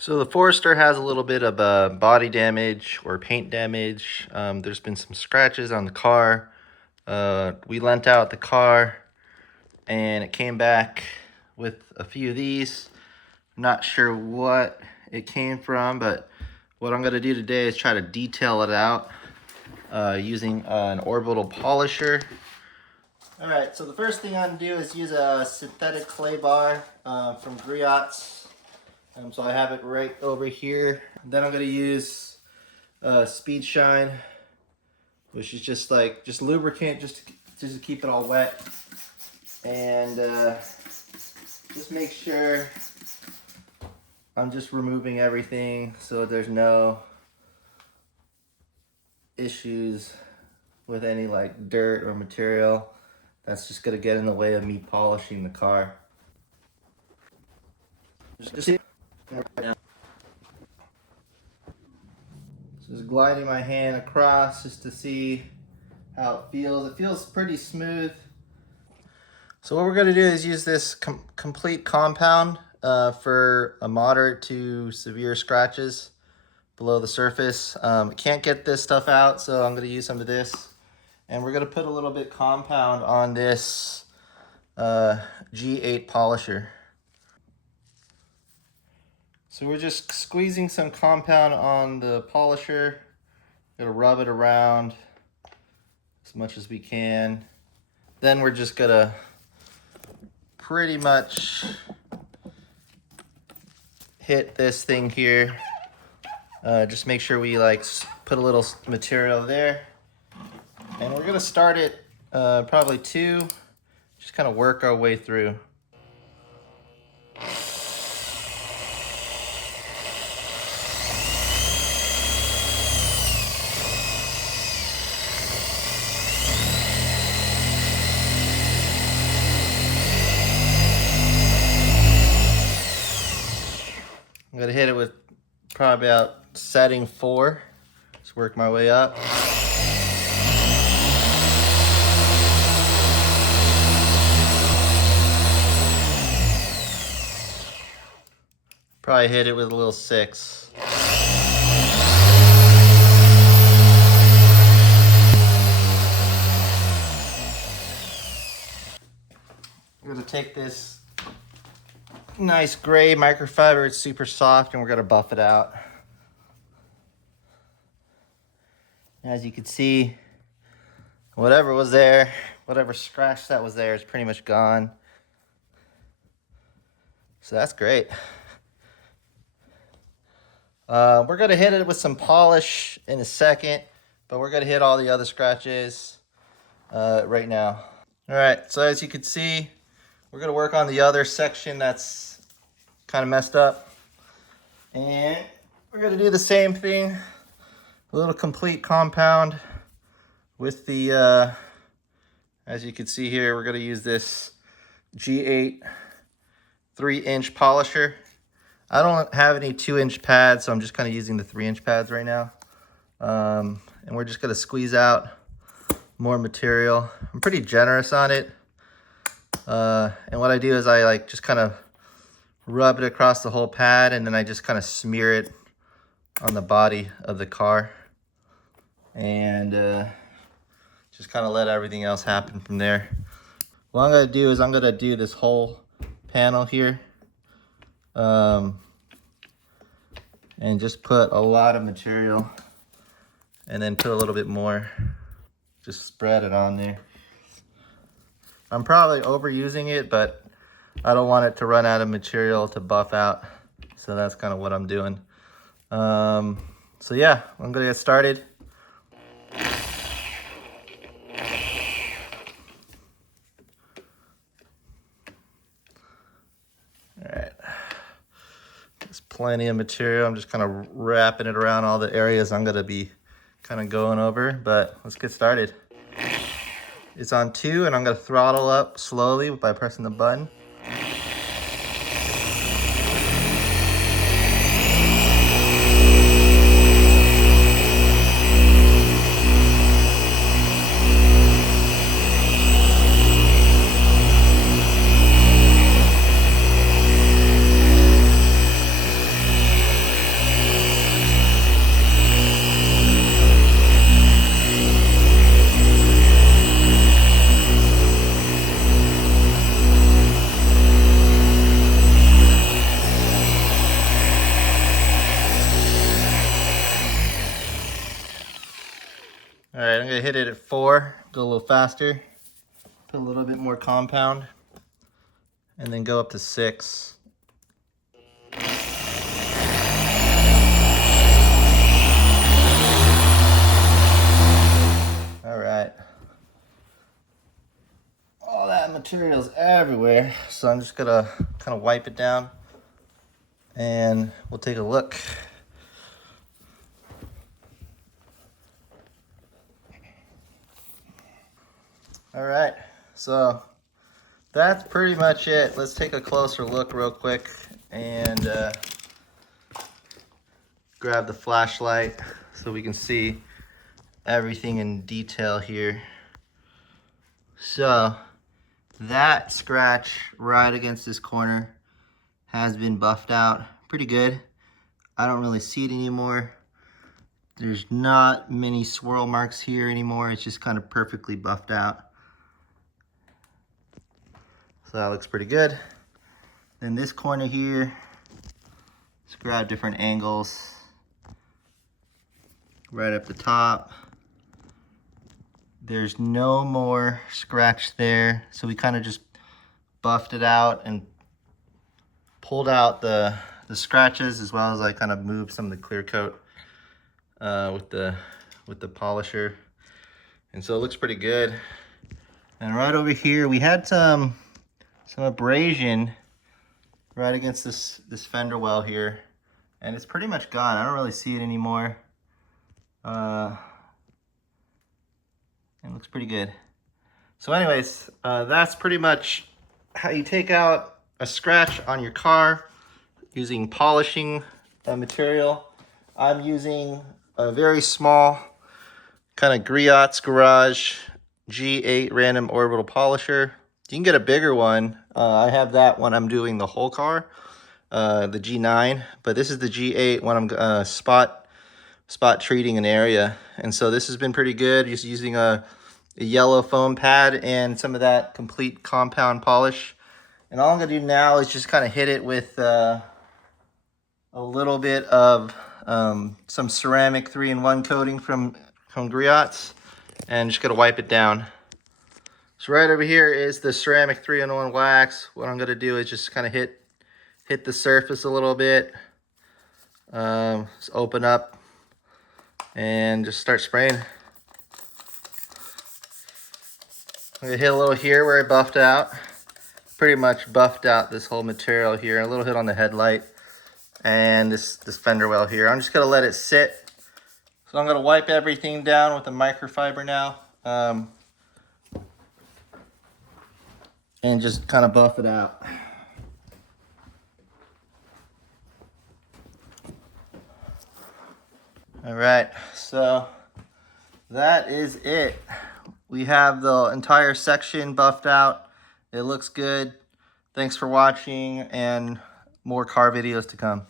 So the Forester has a little bit of body damage or paint damage. There's been some scratches on the car. We lent out the car and it came back with a few of these. I'm not sure what it came from, but what I'm going to do today is try to detail it out using an Orbital polisher. Alright, so the first thing I'm going to do is use a synthetic clay bar from Griots. So I have it right over here. Then I'm going to use Speed Shine, which is just lubricant just to keep it all wet. And just make sure I'm just removing everything so there's no issues with any like dirt or material that's just going to get in the way of me polishing the car. Just gliding my hand across just to see how it feels. It feels pretty smooth. So what we're going to do is use this complete compound for a moderate to severe scratches below the surface. Can't get this stuff out, so I'm going to use some of this. And we're going to put a little bit compound on this G8 polisher. So we're just squeezing some compound on the polisher. Gonna rub it around as much as we can. Then we're just gonna pretty much hit this thing here. Just make sure we like put a little material there. And we're gonna start it probably 2, just kind of work our way through. I'm gonna hit it with probably about setting 4. Just work my way up. Probably hit it with a little 6. I'm gonna take this nice gray microfiber, it's super soft, and we're gonna buff it out. As you can see, whatever was there, whatever scratch that was there is pretty much gone. So that's great. We're gonna hit it with some polish in a second, but we're gonna hit all the other scratches right now. All right, so as you can see, we're gonna work on the other section that's kind of messed up. And we're gonna do the same thing, a little complete compound with the, as you can see here, we're gonna use this G8 3-inch polisher. I don't have any 2-inch pads, so I'm just kind of using the 3-inch pads right now. And we're just gonna squeeze out more material. I'm pretty generous on it. And what I do is I like just kind of rub it across the whole pad, and then I just kind of smear it on the body of the car. And just kind of let everything else happen from there. What I'm gonna do is I'm gonna do this whole panel here. And just put a lot of material and then put a little bit more. Just spread it on there. I'm probably overusing it, but I don't want it to run out of material to buff out. So that's kind of what I'm doing. So yeah, I'm gonna get started. All right, there's plenty of material. I'm just kind of wrapping it around all the areas I'm gonna be kind of going over, but let's get started. It's on 2, and I'm gonna throttle up slowly by pressing the button. gonna hit it at 4, go a little faster, put a little bit more compound, and then go up to 6. All right. All that material's everywhere, so I'm just gonna kind of wipe it down and we'll take a look. All right, so that's pretty much it. Let's take a closer look real quick and grab the flashlight so we can see everything in detail here. So that scratch right against this corner has been buffed out pretty good. I don't really see it anymore. There's not many swirl marks here anymore. It's just kind of perfectly buffed out. So that looks pretty good. Then this corner here, let's grab different angles. Right up the top. There's no more scratch there. So we kind of just buffed it out and pulled out the scratches, as well as I kind of moved some of the clear coat with the polisher. And so it looks pretty good. And right over here, we had some abrasion right against this fender well here, and it's pretty much gone. I don't really see it anymore. It looks pretty good. So anyways, that's pretty much how you take out a scratch on your car using polishing material. I'm using a very small kind of griots garage G8 random orbital polisher. You can get a bigger one. I have that when I'm doing the whole car, the G9, but this is the G8 when I'm spot treating an area. And so this has been pretty good, just using a yellow foam pad and some of that complete compound polish. And all I'm gonna do now is just kind of hit it with a little bit of some ceramic 3-in-1 coating from griots, and just gonna wipe it down. So right over here is the ceramic 3-in-1 wax. What I'm gonna do is just kind of hit the surface a little bit, just open up and just start spraying. I'm gonna hit a little here where I buffed out. Pretty much buffed out this whole material here. A little hit on the headlight and this fender well here. I'm just gonna let it sit. So I'm gonna wipe everything down with the microfiber now, and just kind of buff it out. All right, so that is it. We have the entire section buffed out. It looks good. Thanks for watching, and more car videos to come.